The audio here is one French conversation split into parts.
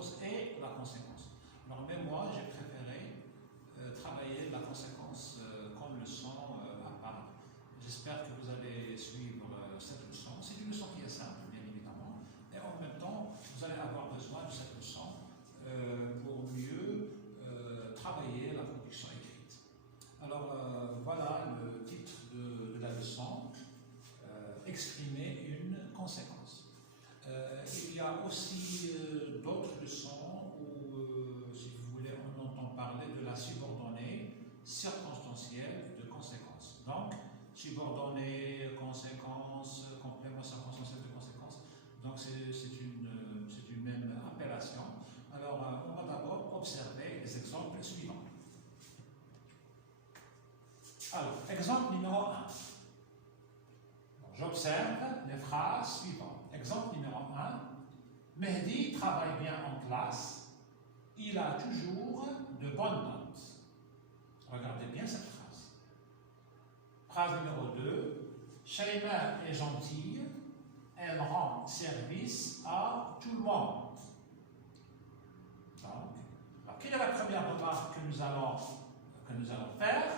chose est la conséquence. Alors même moi, j'ai préféré travailler la conséquence comme leçon à part. J'espère que vous allez suivre cette leçon. C'est une leçon qui est simple, bien évidemment, et en même temps, vous allez avoir besoin de cette leçon pour mieux travailler la production écrite. Alors voilà le titre de la leçon, exprimer une conséquence. Il y a aussi d'autres leçons où, si vous voulez, on entend parler de la subordonnée circonstancielle de conséquence. Donc, subordonnée, conséquence, complément circonstanciel de conséquence. Donc, c'est une même appellation. Alors, on va d'abord observer les exemples suivants. Alors, exemple numéro 1. J'observe les phrases suivantes. Exemple numéro 1. Mehdi travaille bien en classe. Il a toujours de bonnes notes. Regardez bien cette phrase. Phrase numéro 2. Shaima est gentille. Elle rend service à tout le monde. Donc, alors, quelle est la première remarque que nous allons faire?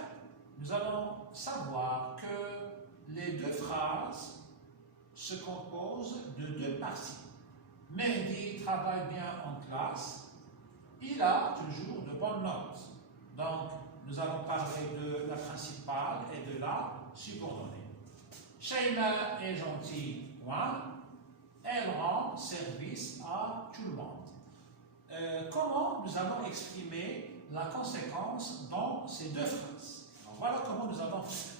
Nous allons savoir que les deux phrases se composent de deux parties. Mehdi travaille bien en classe. Il a toujours de bonnes notes. Donc, nous allons parler de la principale et de la subordonnée. Shaima est gentille. Elle rend service à tout le monde. Comment nous allons exprimer la conséquence dans ces deux phrases? Alors, voilà comment nous allons faire.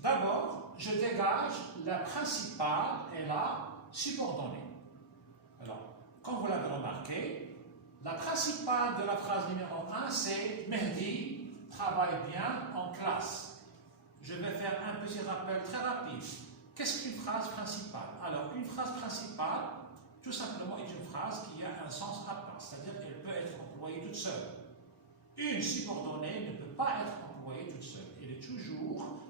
D'abord, je dégage la principale et la subordonnée. Alors, comme vous l'avez remarqué, la principale de la phrase numéro 1, c'est Mehdi travaille bien en classe. Je vais faire un petit rappel très rapide. Qu'est-ce qu'une phrase principale? Alors, une phrase principale, tout simplement, est une phrase qui a un sens à part, c'est-à-dire qu'elle peut être employée toute seule. Une subordonnée ne peut pas être employée toute seule. Elle est toujours,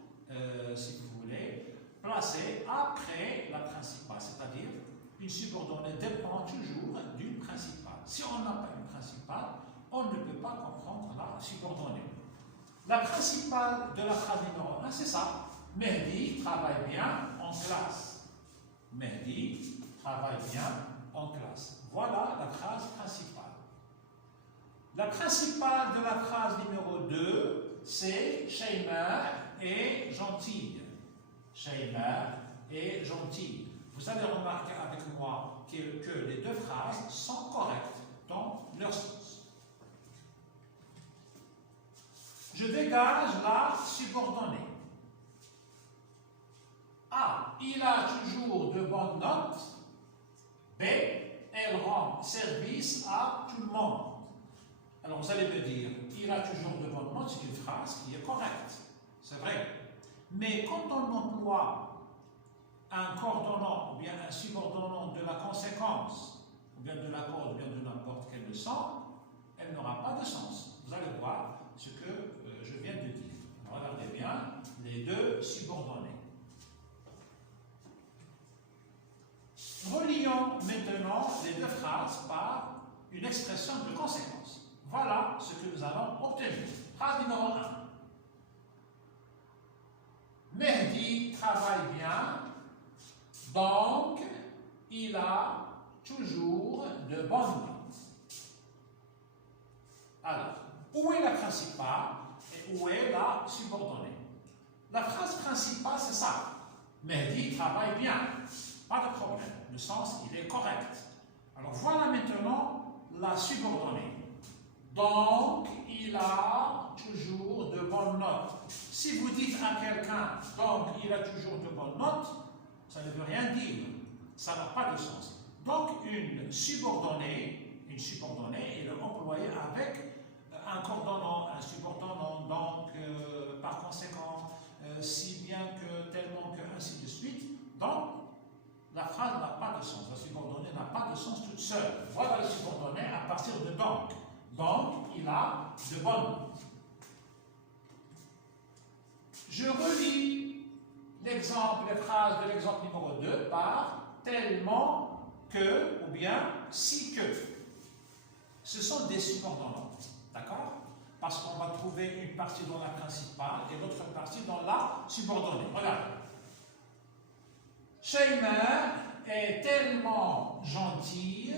si vous voulez, placée après la principale, c'est-à-dire une subordonnée dépend toujours d'une principale. Si on n'a pas une principale, on ne peut pas comprendre la subordonnée. La principale de la phrase numéro 1, c'est ça. Mehdi travaille bien en classe. Mehdi travaille bien en classe. Voilà la phrase principale. La principale de la phrase numéro 2, c'est Shaima est gentille. Shaima est gentille. Vous avez remarqué avec moi que les deux phrases sont correctes dans leur sens. Je dégage la subordonnée. A. Il a toujours de bonnes notes. B. Elle rend service à tout le monde. Alors vous allez me dire, il a toujours de bonnes notes, c'est une phrase qui est correcte. C'est vrai. Mais quand on emploie un coordonnant ou bien un subordonnant de la conséquence, ou bien de la cause, ou bien de n'importe quelle leçon, elle n'aura pas de sens. Vous allez voir ce que je viens de dire. Alors, regardez bien les deux subordonnés. Relions maintenant les deux phrases par une expression de conséquence. Voilà ce que nous allons obtenir. Phrase numéro 1. Mehdi travaille bien, donc il a toujours de bonnes notes. Alors, où est la principale et où est la subordonnée? La phrase principale, c'est ça. Mehdi travaille bien. Pas de problème. Le sens, il est correct. Alors, voilà maintenant la subordonnée. Donc, il a toujours de bonnes notes. Si vous dites à quelqu'un, donc, il a toujours de bonnes notes, ça ne veut rien dire. Ça n'a pas de sens. Donc, une subordonnée, elle est employée avec un coordonnant, un subordonnant, donc, par conséquent, si bien que, tellement que, ainsi de suite. Donc, la phrase n'a pas de sens. La subordonnée n'a pas de sens toute seule. Voilà la subordonnée à partir de donc. Donc, il a de bonnes notes. Je relis l'exemple, les phrases de l'exemple numéro 2 par tellement que ou bien si que. Ce sont des subordonnants, d'accord? Parce qu'on va trouver une partie dans la principale et l'autre partie dans la subordonnée. Regarde. Shayma est tellement gentille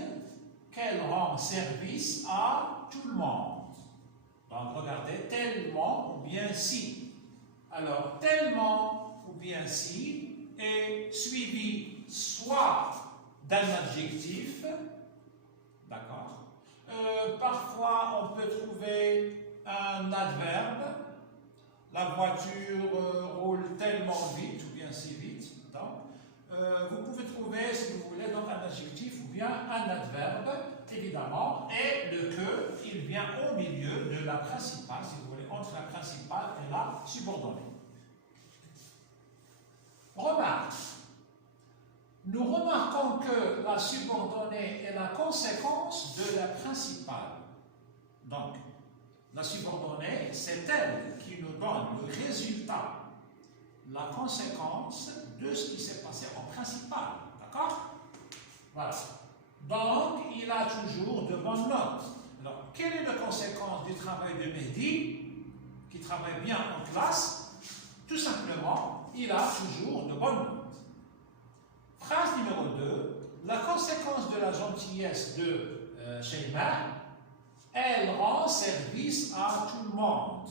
qu'elle rend service à tout le monde. Donc regardez, tellement ou bien si. Alors, tellement ou bien si est suivi soit d'un adjectif, d'accord? Parfois, on peut trouver un adverbe. La voiture roule tellement vite ou bien si vite. Donc, vous pouvez trouver, si vous voulez, donc un adjectif ou bien un adverbe, évidemment, et le que, il vient au milieu de la principale, si vous voulez, entre la principale et la subordonnée. Remarque. Nous remarquons que la subordonnée est la conséquence de la principale. Donc, la subordonnée, c'est elle qui nous donne le résultat, la conséquence de ce qui s'est passé en principal. D'accord? Voilà. Donc, il a toujours de bonnes notes. Alors, quelle est la conséquence du travail de Mehdi, qui travaille bien en classe? Tout simplement, il a toujours de bonnes notes. Phrase numéro 2. La conséquence de la gentillesse de Shayma, elle rend service à tout le monde.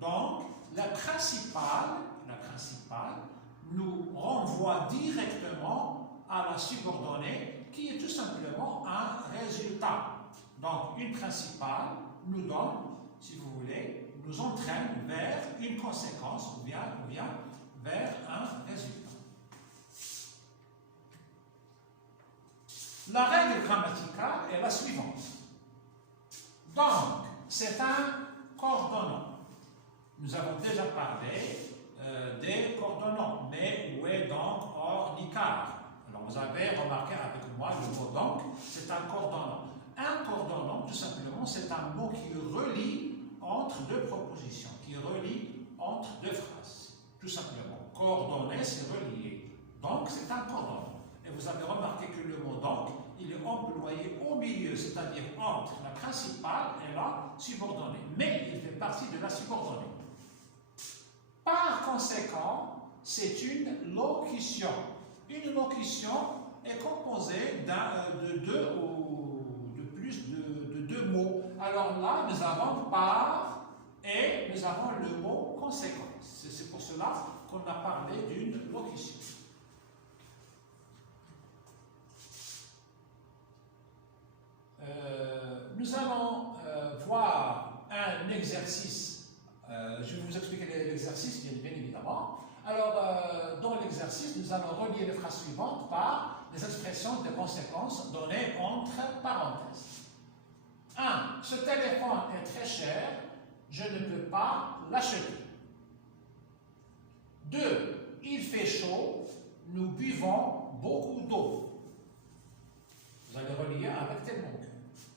Donc, la principale nous renvoie directement à la subordonnée qui est tout simplement un résultat. Donc, une principale nous donne, si vous voulez, nous entraîne vers une conséquence ou bien vers un résultat. La règle grammaticale est la suivante. Donc, c'est un coordonnant. Nous avons déjà parlé des coordonnants, mais où est donc or ni car? Alors, vous avez remarqué avec moi le mot donc, c'est un coordonnant. Un coordonnant, tout simplement, c'est un mot qui relie entre deux propositions, qui relie entre deux phrases. Tout simplement. Coordonner, c'est relier. Donc, c'est un coordonnant. Et vous avez remarqué que le mot donc, il est employé au milieu, c'est-à-dire entre la principale et la subordonnée. Mais il fait partie de la subordonnée. Par conséquent, c'est une locution. Une locution est composée de deux ou de plus de deux mots. Alors là, nous avons par et nous avons le mot conséquence. C'est pour cela qu'on a parlé d'une locution. Nous allons voir un exercice. Je vais vous expliquer l'exercice, bien évidemment. Alors, dans l'exercice, nous allons relier les phrases suivantes par les expressions de conséquences données entre parenthèses. 1. Ce téléphone est très cher, je ne peux pas l'acheter. 2. Il fait chaud, nous buvons beaucoup d'eau. Vous allez relier avec tel mot.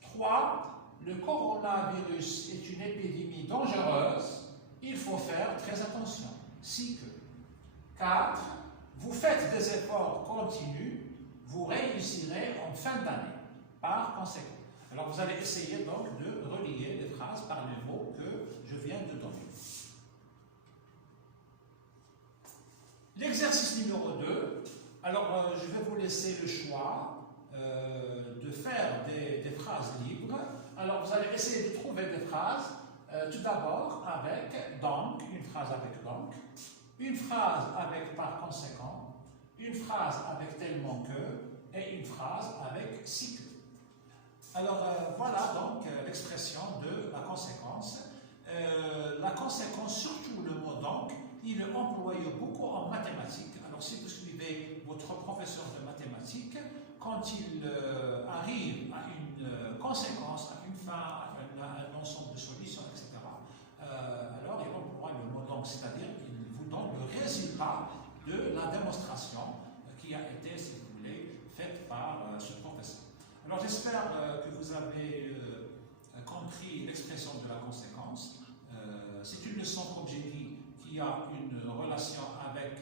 3. Le coronavirus est une épidémie dangereuse, il faut faire très attention. Si que. 4. Vous faites des efforts continus, vous réussirez en fin d'année. Par conséquent. Alors vous allez essayer donc de relier les phrases par les mots que je viens de donner. L'exercice numéro 2. Alors je vais vous laisser le choix de faire des phrases libres. Alors vous allez essayer de trouver des phrases, tout d'abord avec donc, une phrase avec donc, une phrase avec par conséquent, une phrase avec tellement que, et une phrase avec si que. Alors voilà donc l'expression de la conséquence. La conséquence, surtout le mot donc, il est employé beaucoup en mathématiques. Alors si vous suivez votre professeur de mathématiques, quand il arrive à une conséquence, à une fin, à un ensemble de solutions, etc., alors il emploie le mot donc, c'est-à-dire il vous donne le résultat de la démonstration qui a été, si vous voulez, faite par ce professeur. Alors j'espère que vous avez compris l'expression de la conséquence. C'est une leçon, comme j'ai dit, qui a une relation avec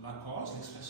la cause, l'expression